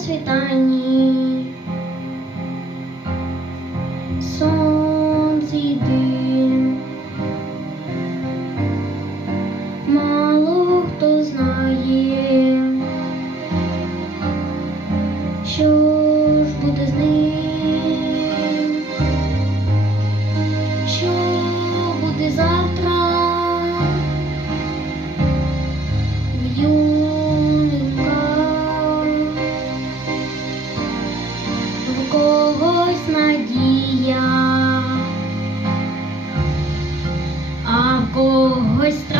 світанні сонце дим, мало хто знає, що ж буде з ним. когось надія, а в когось страх.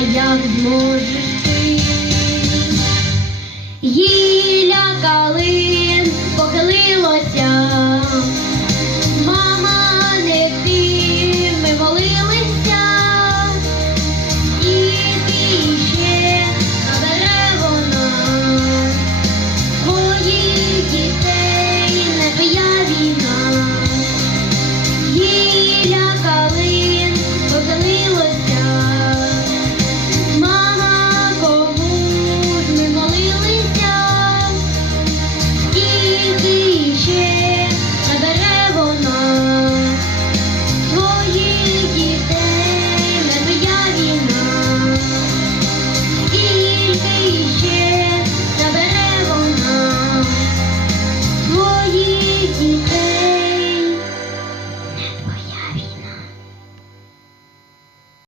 як зможеш ти, гілля калин похилилося.